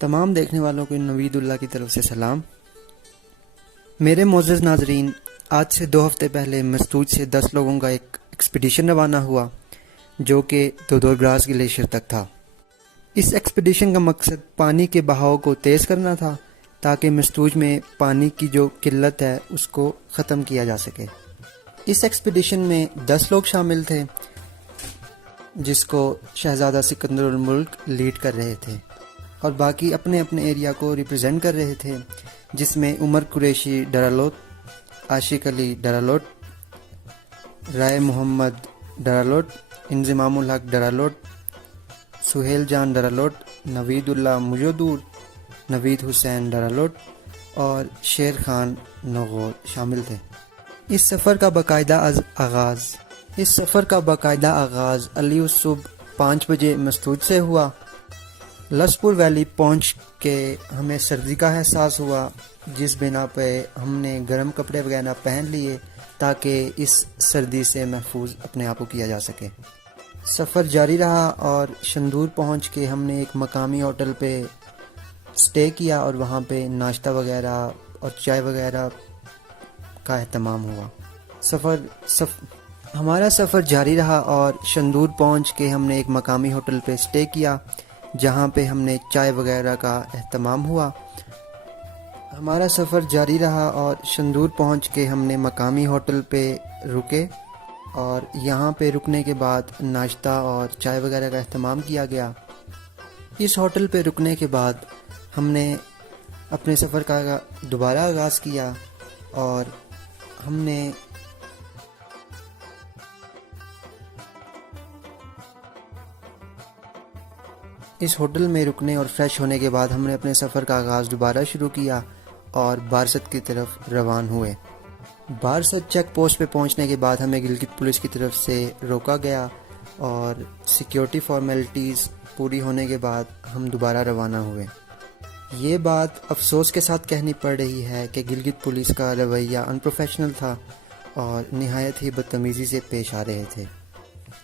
تمام دیکھنے والوں کو نوید اللہ کی طرف سے سلام۔ میرے معزز ناظرین، آج سے 2 ہفتے پہلے مستوج سے 10 لوگوں کا ایک ایکسپیڈیشن روانہ ہوا جو کہ دودورگراس گلیشیئر تک تھا۔ اس ایکسپیڈیشن کا مقصد پانی کے بہاؤ کو تیز کرنا تھا تاکہ مستوج میں پانی کی جو قلت ہے اس کو ختم کیا جا سکے۔ اس ایکسپیڈیشن میں 10 لوگ شامل تھے جس کو شہزادہ سکندر الملک لیڈ کر رہے تھے، اور باقی اپنے اپنے ایریا کو ریپرزینٹ کر رہے تھے، جس میں عمر قریشی ڈرالوت، عاشق علی ڈرالوٹ، رائے محمد ڈرالوٹ، انضمام الحق ڈرالوٹ، سہیل جان ڈرالوٹ، نوید اللہ مجودور، نوید حسین ڈرالوٹ اور شیر خان نغور شامل تھے۔ اس سفر کا باقاعدہ آغاز علی الصبح 5 بجے مستوج سے ہوا۔ لسپور ویلی پہنچ کے ہمیں سردی کا احساس ہوا، جس بنا پہ ہم نے گرم کپڑے وغیرہ پہن لیے تاکہ اس سردی سے محفوظ اپنے آپ کو کیا جا سکے۔ سفر جاری رہا اور شندور پہنچ کے ہم نے ایک مقامی ہوٹل پہ سٹے کیا اور وہاں پہ ناشتہ وغیرہ اور چائے وغیرہ کا اہتمام ہوا۔ ہمارا سفر جاری رہا اور شندور پہنچ کے ہم نے ایک مقامی ہوٹل پہ سٹے کیا جہاں پہ ہم نے چائے وغیرہ کا اہتمام ہوا۔ ہمارا سفر جاری رہا اور شندور پہنچ کے ہم نے مقامی ہوٹل پہ رکے اور یہاں پہ رکنے کے بعد ناشتہ اور چائے وغیرہ کا اہتمام کیا گیا۔ اس ہوٹل پہ رکنے کے بعد ہم نے اپنے سفر کا دوبارہ آغاز کیا اور ہم نے اس ہوٹل میں رکنے اور فریش ہونے کے بعد ہم نے اپنے سفر کا آغاز دوبارہ شروع کیا اور بارست کی طرف روان ہوئے۔ بارست چیک پوسٹ پہ پہنچنے کے بعد ہمیں گلگت پولیس کی طرف سے روکا گیا اور سیکیورٹی فارمیلٹیز پوری ہونے کے بعد ہم دوبارہ روانہ ہوئے۔ یہ بات افسوس کے ساتھ کہنی پڑ رہی ہے کہ گلگت پولیس کا رویہ انپروفیشنل تھا اور نہایت ہی بدتمیزی سے پیش آ رہے تھے۔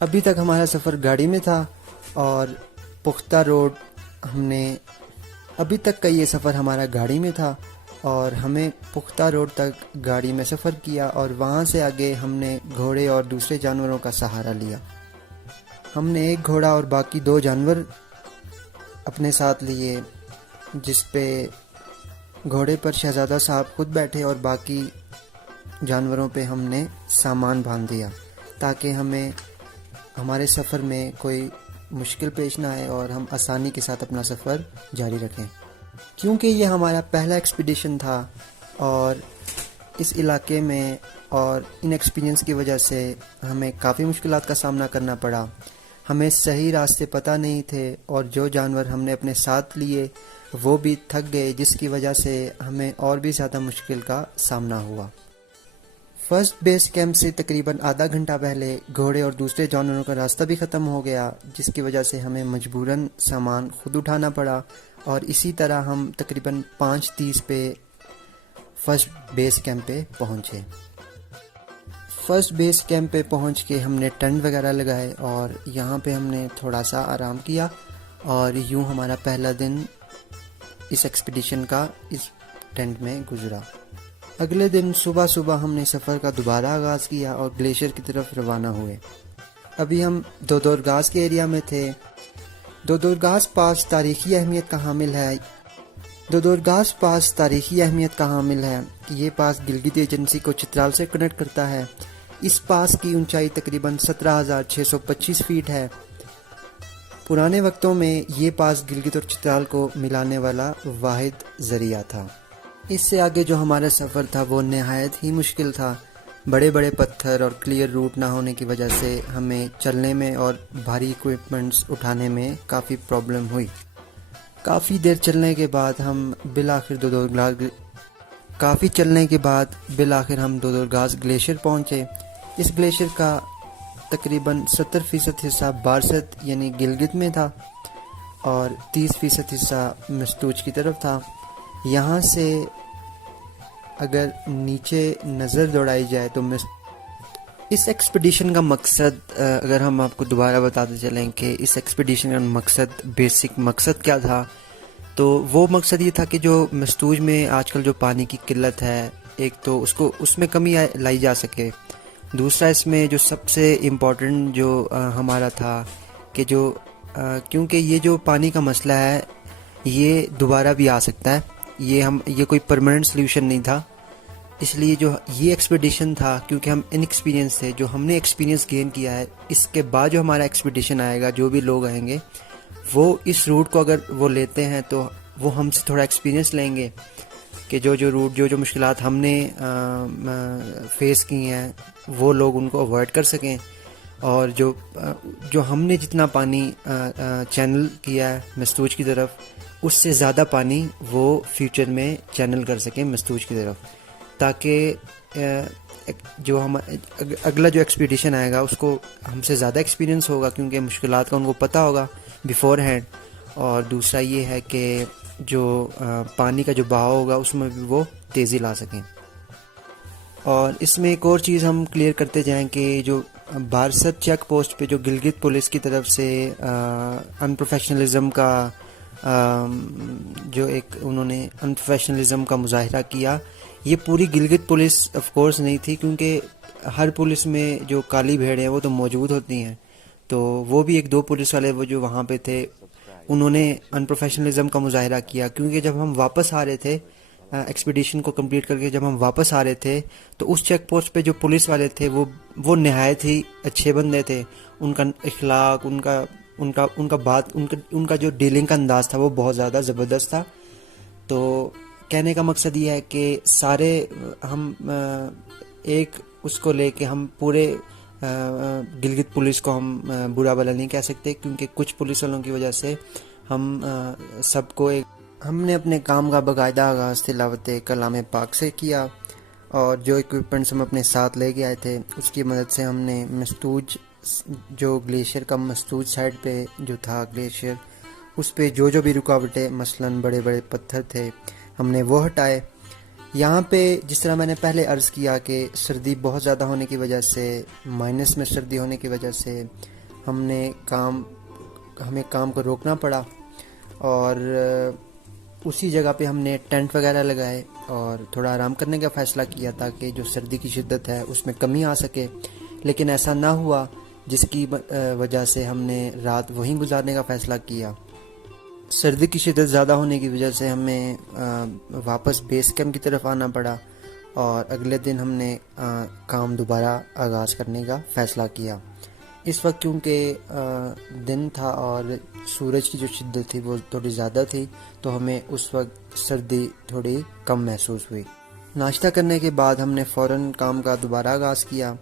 ابھی تک ہمارا سفر گاڑی میں تھا اور پختہ روڈ ابھی تک کا یہ سفر ہمارا گاڑی میں تھا اور ہمیں پختہ روڈ تک گاڑی میں سفر کیا اور وہاں سے آگے ہم نے گھوڑے اور دوسرے جانوروں کا سہارا لیا۔ ہم نے ایک گھوڑا اور باقی 2 جانور اپنے ساتھ لیے، جس پہ گھوڑے پر شہزادہ صاحب خود بیٹھے اور باقی جانوروں پہ ہم نے سامان باندھ دیا تاکہ ہمارے سفر میں کوئی مشکل پیش نہ آئے اور ہم آسانی کے ساتھ اپنا سفر جاری رکھیں۔ کیونکہ یہ ہمارا پہلا ایکسپیڈیشن تھا اور اس علاقے میں اور ان ایکسپیرینس کی وجہ سے ہمیں کافی مشکلات کا سامنا کرنا پڑا۔ ہمیں صحیح راستے پتہ نہیں تھے اور جو جانور ہم نے اپنے ساتھ لیے وہ بھی تھک گئے، جس کی وجہ سے ہمیں اور بھی زیادہ مشکل کا سامنا ہوا۔ فرسٹ بیس کیمپ سے تقریباً آدھا گھنٹہ پہلے گھوڑے اور دوسرے جانوروں کا راستہ بھی ختم ہو گیا، جس کی وجہ سے ہمیں مجبوراً سامان خود اٹھانا پڑا اور اسی طرح ہم تقریباً 5:30 پہ فرسٹ بیس کیمپ پہ پہنچے۔ فرسٹ بیس کیمپ پہ پہنچ کے ہم نے ٹینٹ وغیرہ لگائے اور یہاں پہ ہم نے تھوڑا سا آرام کیا اور یوں ہمارا پہلا دن اس ایکسپیڈیشن کا اس ٹینٹ میں گزرا۔ اگلے دن صبح ہم نے سفر کا دوبارہ آغاز کیا اور گلیشیئر کی طرف روانہ ہوئے۔ ابھی ہم دودورگاس کے ایریا میں تھے۔ دودورگاس پاس تاریخی اہمیت کا حامل ہے۔ یہ پاس گلگت ایجنسی کو چترال سے کنیکٹ کرتا ہے۔ اس پاس کی اونچائی تقریباً 17,625 فیٹ ہے۔ پرانے وقتوں میں یہ پاس گلگت اور چترال کو ملانے والا واحد ذریعہ تھا۔ اس سے آگے جو ہمارا سفر تھا وہ نہایت ہی مشکل تھا۔ بڑے بڑے پتھر اور کلیئر روٹ نہ ہونے کی وجہ سے ہمیں چلنے میں اور بھاری ایکوپمنٹس اٹھانے میں کافی پرابلم ہوئی۔ کافی دیر چلنے کے بعد ہم بالآخر ہم دودورگاس گلیشیئر پہنچے۔ اس گلیشیئر کا تقریباً 70% حصہ بارست یعنی گلگت میں تھا اور 30% حصہ مستوج کی طرف تھا۔ یہاں سے اگر نیچے نظر دوڑائی جائے تو اس ایکسپیڈیشن کا مقصد، اگر ہم آپ کو دوبارہ بتاتے چلیں کہ اس ایکسپیڈیشن کا بیسک مقصد کیا تھا، تو وہ مقصد یہ تھا کہ جو مستوج میں آج کل جو پانی کی قلت ہے، ایک تو اس میں کمی لائی جا سکے. دوسرا اس میں جو سب سے امپورٹنٹ جو ہمارا تھا کہ جو کیونکہ یہ جو پانی کا مسئلہ ہے یہ دوبارہ بھی آ سکتا ہے، یہ کوئی پرماننٹ سلیوشن نہیں تھا. اس لیے جو یہ ایکسپیڈیشن تھا، کیونکہ ہم انیکسپیرینس تھے، جو ہم نے ایکسپیرینس گین کیا ہے، اس کے بعد جو ہمارا ایکسپیڈیشن آئے گا، جو بھی لوگ آئیں گے وہ اس روٹ کو اگر وہ لیتے ہیں تو وہ ہم سے تھوڑا ایکسپیرینس لیں گے کہ جو روٹ جو مشکلات ہم نے فیس کی ہیں وہ لوگ ان کو اوائڈ کر سکیں، اور جو ہم نے جتنا پانی چینل کیا ہے مستوج کی طرف، اس سے زیادہ پانی وہ فیوچر میں چینل کر سکیں مستوج کی طرف، تاکہ جو ہم اگلا جو ایکسپیڈیشن آئے گا اس کو ہم سے زیادہ ایکسپیرینس ہوگا، کیونکہ مشکلات کا ان کو پتہ ہوگا بیفور ہینڈ. اور دوسرا یہ ہے کہ جو پانی کا جو بہاؤ ہوگا اس میں بھی وہ تیزی لا سکیں. اور اس میں ایک اور چیز ہم کلیئر کرتے جائیں کہ جو بارست چیک پوسٹ پہ جو گلگت پولیس کی طرف سے ان پروفیشنلزم کا جو ایک انہوں نے ان پروفیشنلزم کا مظاہرہ کیا، یہ پوری گلگت پولیس آف کورس نہیں تھی، کیونکہ ہر پولیس میں جو کالی بھیڑیں ہیں وہ تو موجود ہوتی ہیں. تو وہ بھی ایک دو پولیس والے وہ جو وہاں پہ تھے انہوں نے ان پروفیشنلزم کا مظاہرہ کیا، کیونکہ جب ہم واپس آ رہے تھے ایکسپیڈیشن کو کمپلیٹ کر کے، جب ہم واپس آ رہے تھے تو اس چیک پوسٹ پہ جو پولیس والے تھے وہ نہایت ہی اچھے بندے تھے. ان کا اخلاق، ان کا جو ڈیلنگ کا انداز تھا وہ بہت زیادہ زبردست تھا. تو کہنے کا مقصد یہ ہے کہ سارے ہم ایک اس کو لے کے ہم پورے گلگت پولیس کو ہم برا بھلا نہیں کہہ سکتے، کیونکہ کچھ پولیس والوں کی وجہ سے ہم نے اپنے کام کا باقاعدہ آغاز تلاوت کلام پاک سے کیا، اور جو ایکوپمنٹس ہم اپنے ساتھ لے کے آئے تھے اس کی مدد سے ہم نے مستوج جو گلیشیئر کا مستوج سائڈ پہ جو تھا گلیشیئر، اس پہ جو بھی رکاوٹیں مثلاً بڑے بڑے پتھر تھے ہم نے وہ ہٹائے. یہاں پہ جس طرح میں نے پہلے عرض کیا کہ سردی بہت زیادہ ہونے کی وجہ سے، مائنس میں سردی ہونے کی وجہ سے ہمیں کام کو روکنا پڑا، اور اسی جگہ پہ ہم نے ٹینٹ وغیرہ لگائے اور تھوڑا آرام کرنے کا فیصلہ کیا تاکہ جو سردی کی شدت ہے اس میں کمی آ سکے. لیکن ایسا نہ ہوا، جس کی وجہ سے ہم نے رات وہیں گزارنے کا فیصلہ کیا. سردی کی شدت زیادہ ہونے کی وجہ سے ہمیں واپس بیس کیمپ کی طرف آنا پڑا، اور اگلے دن ہم نے کام دوبارہ آغاز کرنے کا فیصلہ کیا. اس وقت کیونکہ دن تھا اور سورج کی جو شدت تھی وہ تھوڑی زیادہ تھی، تو ہمیں اس وقت سردی تھوڑی کم محسوس ہوئی. ناشتہ کرنے کے بعد ہم نے فوراً کام کا دوبارہ آغاز کیا.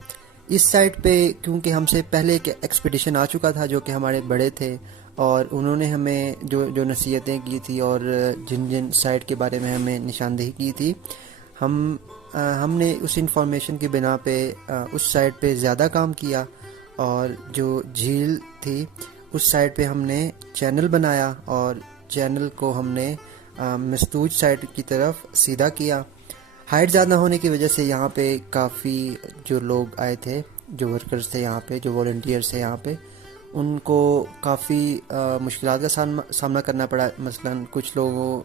اس سائٹ پہ کیونکہ ہم سے پہلے ایک ایکسپیڈیشن آ چکا تھا جو کہ ہمارے بڑے تھے، اور انہوں نے ہمیں جو نصیحتیں کی تھی اور جن سائٹ کے بارے میں ہمیں نشاندہی کی تھی، ہم نے اس انفارمیشن کی بنا پہ اس سائٹ پہ زیادہ کام کیا، اور جو جھیل تھی اس سائٹ پہ ہم نے چینل بنایا، اور چینل کو ہم نے مستوج سائٹ کی طرف سیدھا کیا. ہائٹ زیادہ ہونے کی وجہ سے یہاں پہ کافی جو لوگ آئے تھے، جو ورکرز تھے یہاں پہ، جو والنٹیئرز تھے یہاں پہ، ان کو کافی مشکلات کا سامنا کرنا پڑا. مثلا کچھ لوگوں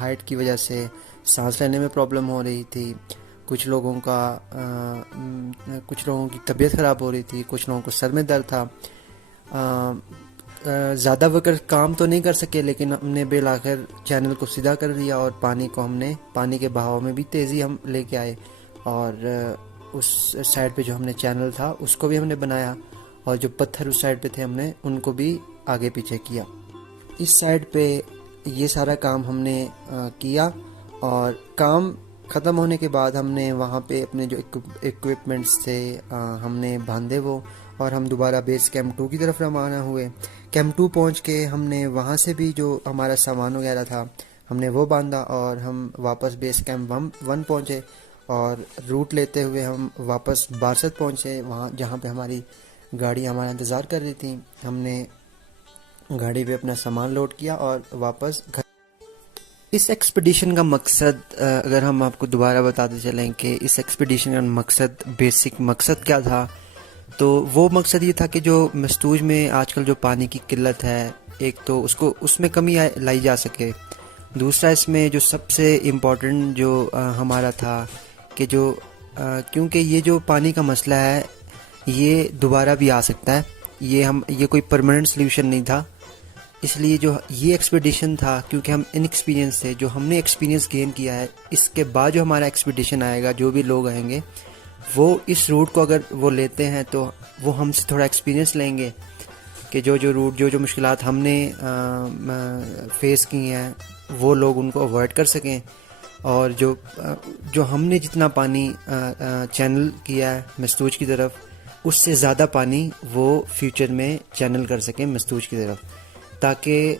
ہائٹ کی وجہ سے سانس لینے میں پرابلم ہو رہی تھی، کچھ لوگوں کی طبیعت خراب ہو رہی تھی، کچھ لوگوں کو سر میں درد تھا. زیادہ ورکر کام تو نہیں کر سکے، لیکن ہم نے بالآخر چینل کو سیدھا کر دیا، اور پانی کے بہاؤ میں بھی تیزی ہم لے کے آئے، اور اس سائڈ پہ جو ہم نے چینل تھا اس کو بھی ہم نے بنایا، اور جو پتھر اس سائڈ پہ تھے ہم نے ان کو بھی آگے پیچھے کیا. اس سائڈ پہ یہ سارا کام ہم نے کیا، اور کام ختم ہونے کے بعد ہم نے وہاں پہ اپنے جو ایکوپمنٹس تھے ہم نے باندھے وہ، اور ہم دوبارہ بیس کیمپ 2 کی طرف روانہ ہوئے. کیمپ 2 پہنچ کے ہم نے وہاں سے بھی جو ہمارا سامان وغیرہ تھا ہم نے وہ باندھا، اور ہم واپس بیس کیمپ 1 پہنچے، اور روٹ لیتے ہوئے ہم واپس بارست پہنچے، وہاں جہاں پہ ہماری گاڑی ہمارا انتظار کر رہی تھی. ہم نے گاڑی پہ اپنا سامان لوڈ کیا اور واپس گھر. اس ایکسپیڈیشن کا مقصد اگر ہم آپ کو دوبارہ بتاتے چلیں کہ اس ایکسپیڈیشن کا بیسک مقصد کیا تھا، تو وہ مقصد یہ تھا کہ جو مستوج میں آج کل جو پانی کی قلت ہے، ایک تو اس میں کمی لائی جا سکے، دوسرا اس میں جو سب سے امپورٹنٹ جو ہمارا تھا کہ جو کیونکہ یہ جو پانی کا مسئلہ ہے یہ دوبارہ بھی آ سکتا ہے، یہ کوئی پرماننٹ سلیوشن نہیں تھا، اس لیے جو یہ ایکسپیڈیشن تھا، کیونکہ ہم انیکسپیرینس تھے، جو ہم نے ایکسپیرینس گین کیا ہے، اس کے بعد جو ہمارا ایکسپیڈیشن آئے گا، جو بھی لوگ آئیں گے وہ اس روٹ کو اگر وہ لیتے ہیں تو وہ ہم سے تھوڑا ایکسپیرینس لیں گے کہ جو روٹ جو مشکلات ہم نے فیس کی ہیں وہ لوگ ان کو اوائڈ کر سکیں، اور جو ہم نے جتنا پانی چینل کیا ہے مستوج کی طرف، اس سے زیادہ پانی وہ فیوچر میں چینل کر سکیں مستوج کی طرف، تاکہ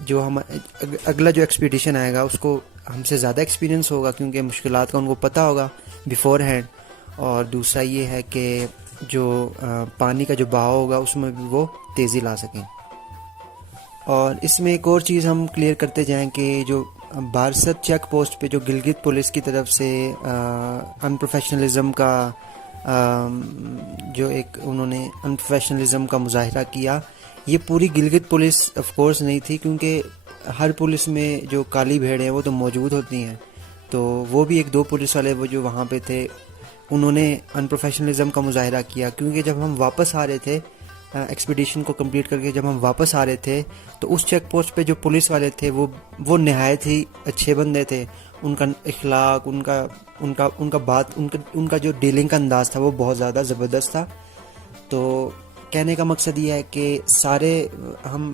جو ہم اگلا جو ایکسپیڈیشن آئے گا اس کو ہم سے زیادہ ایکسپیرینس ہوگا، کیونکہ مشکلات کا ان کو پتہ ہوگا بیفور ہینڈ، اور دوسرا یہ ہے کہ جو پانی کا جو بہاؤ ہوگا اس میں بھی وہ تیزی لا سکیں۔ اور اس میں ایک اور چیز ہم کلیئر کرتے جائیں کہ جو بارست چیک پوسٹ پہ جو گلگت پولیس کی طرف سے ان پروفیشنلزم کا جو ایک انہوں نے ان پروفیشنلزم کا مظاہرہ کیا، یہ پوری گلگت پولیس آف کورس نہیں تھی، کیونکہ ہر پولیس میں جو کالی بھیڑیں ہیں وہ تو موجود ہوتی ہیں، تو وہ بھی ایک دو پولیس والے وہ جو وہاں پہ تھے انہوں نے ان پروفیشنلزم کا مظاہرہ کیا، کیونکہ جب ہم واپس آ رہے تھے ایکسپیڈیشن کو کمپلیٹ کر کے، جب ہم واپس آ رہے تھے تو اس چیک پوسٹ پہ جو پولیس والے تھے وہ نہایت ہی اچھے بندے تھے، ان کا اخلاق، ان کا جو ڈیلنگ کا انداز تھا وہ بہت زیادہ زبردست تھا۔ تو کہنے کا مقصد یہ ہے کہ سارے ہم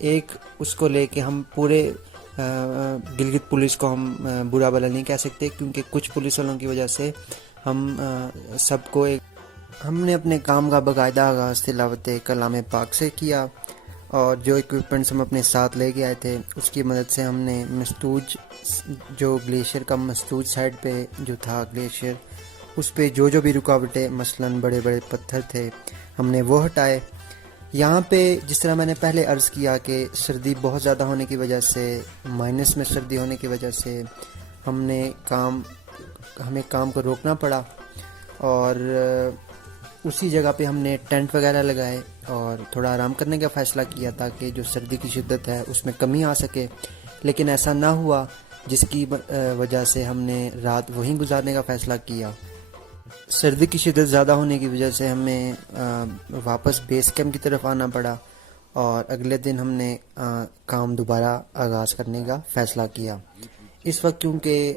ایک اس کو لے کے ہم پورے گلگت پولیس کو ہم برا بھلا نہیں کہہ سکتے، کیونکہ کچھ پولیس والوں کی وجہ سے ہم سب کو ہم نے اپنے کام کا باقاعدہ آغاز تلاوت کلام پاک سے کیا، اور جو ایکوپمنٹس ہم اپنے ساتھ لے کے آئے تھے اس کی مدد سے ہم نے مستوج جو گلیشیئر کا مستوج سائڈ پہ جو تھا گلیشیئر، اس پہ جو بھی رکاوٹیں مثلاً بڑے بڑے پتھر تھے ہم نے وہ ہٹائے۔ یہاں پہ جس طرح میں نے پہلے عرض کیا کہ سردی بہت زیادہ ہونے کی وجہ سے، مائنس میں سردی ہونے کی وجہ سے ہمیں کام کو روکنا پڑا، اور اسی جگہ پہ ہم نے ٹینٹ وغیرہ لگائے اور تھوڑا آرام کرنے کا فیصلہ کیا تاکہ جو سردی کی شدت ہے اس میں کمی آ سکے، لیکن ایسا نہ ہوا، جس کی وجہ سے ہم نے رات وہیں گزارنے کا فیصلہ کیا۔ سردی کی شدت زیادہ ہونے کی وجہ سے ہمیں واپس بیس کیمپ کی طرف آنا پڑا، اور اگلے دن ہم نے کام دوبارہ آغاز کرنے کا فیصلہ کیا۔ اس وقت کیونکہ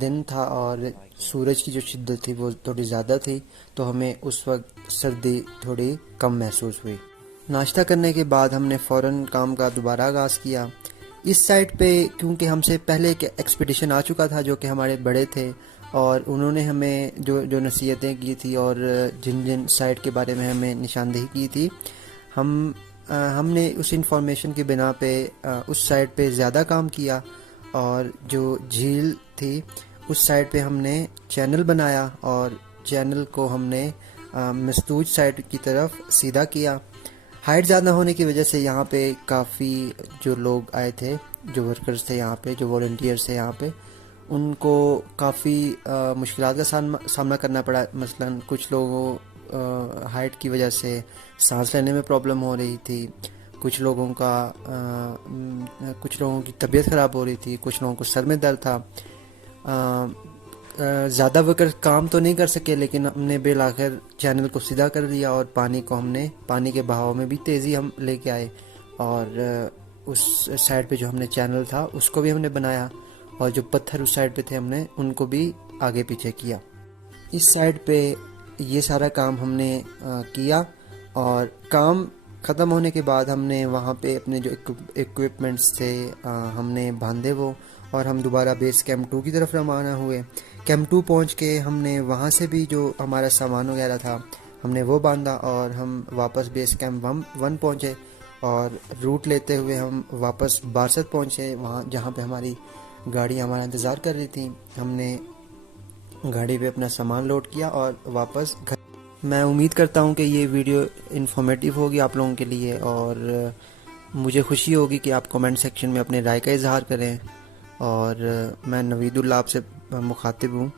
دن تھا اور سورج کی جو شدت تھی وہ تھوڑی زیادہ تھی، تو ہمیں اس وقت سردی تھوڑی کم محسوس ہوئی۔ ناشتہ کرنے کے بعد ہم نے فوراً کام کا دوبارہ آغاز کیا۔ اس سائٹ پہ کیونکہ ہم سے پہلے ایک ایکسپیڈیشن آ چکا تھا جو کہ ہمارے بڑے تھے، اور انہوں نے ہمیں جو نصیحتیں کی تھی اور جن سائٹ کے بارے میں ہمیں نشاندہی کی تھی، ہم نے اس انفارمیشن کی بنا پہ اس سائٹ پہ زیادہ کام کیا، اور جو جھیل تھی اس سائٹ پہ ہم نے چینل بنایا، اور چینل کو ہم نے مستوج سائٹ کی طرف سیدھا کیا۔ ہائٹ زیادہ ہونے کی وجہ سے یہاں پہ کافی جو لوگ آئے تھے، جو ورکرز تھے یہاں پہ، جو والنٹیئرز تھے یہاں پہ، ان کو کافی مشکلات کا سامنا کرنا پڑا۔ مثلا کچھ لوگوں ہائٹ کی وجہ سے سانس لینے میں پرابلم ہو رہی تھی، کچھ لوگوں کی طبیعت خراب ہو رہی تھی، کچھ لوگوں کو سر میں درد تھا۔ زیادہ ورکر کام تو نہیں کر سکے، لیکن ہم نے بالآخر چینل کو سیدھا کر دیا، اور پانی کے بہاؤ میں بھی تیزی ہم لے کے آئے، اور اس سائڈ پہ جو ہم نے چینل تھا اس کو بھی ہم نے بنایا، اور جو پتھر اس سائڈ پہ تھے ہم نے ان کو بھی آگے پیچھے کیا۔ اس سائڈ پہ یہ سارا کام ہم نے کیا، اور کام ختم ہونے کے بعد ہم نے وہاں پہ اپنے جو ایکوپمنٹس تھے ہم نے باندھے وہ، اور ہم دوبارہ بیس کیمپ 2 کی طرف روانہ ہوئے۔ کیمپ 2 پہنچ کے ہم نے وہاں سے بھی جو ہمارا سامان وغیرہ تھا ہم نے وہ باندھا، اور ہم واپس بیس کیمپ 1 پہنچے، اور روٹ لیتے ہوئے ہم واپس بارست پہنچے، وہاں جہاں پہ ہماری گاڑی ہمارا انتظار کر رہی تھی۔ ہم نے گاڑی پہ اپنا سامان لوڈ کیا اور واپس گھر۔ میں امید کرتا ہوں کہ یہ ویڈیو انفارمیٹیو ہوگی آپ لوگوں کے لیے، اور مجھے خوشی ہوگی کہ آپ کمنٹ سیکشن میں اپنے رائے کا اظہار کریں، اور میں نوید اللہ آپ سے مخاطب ہوں۔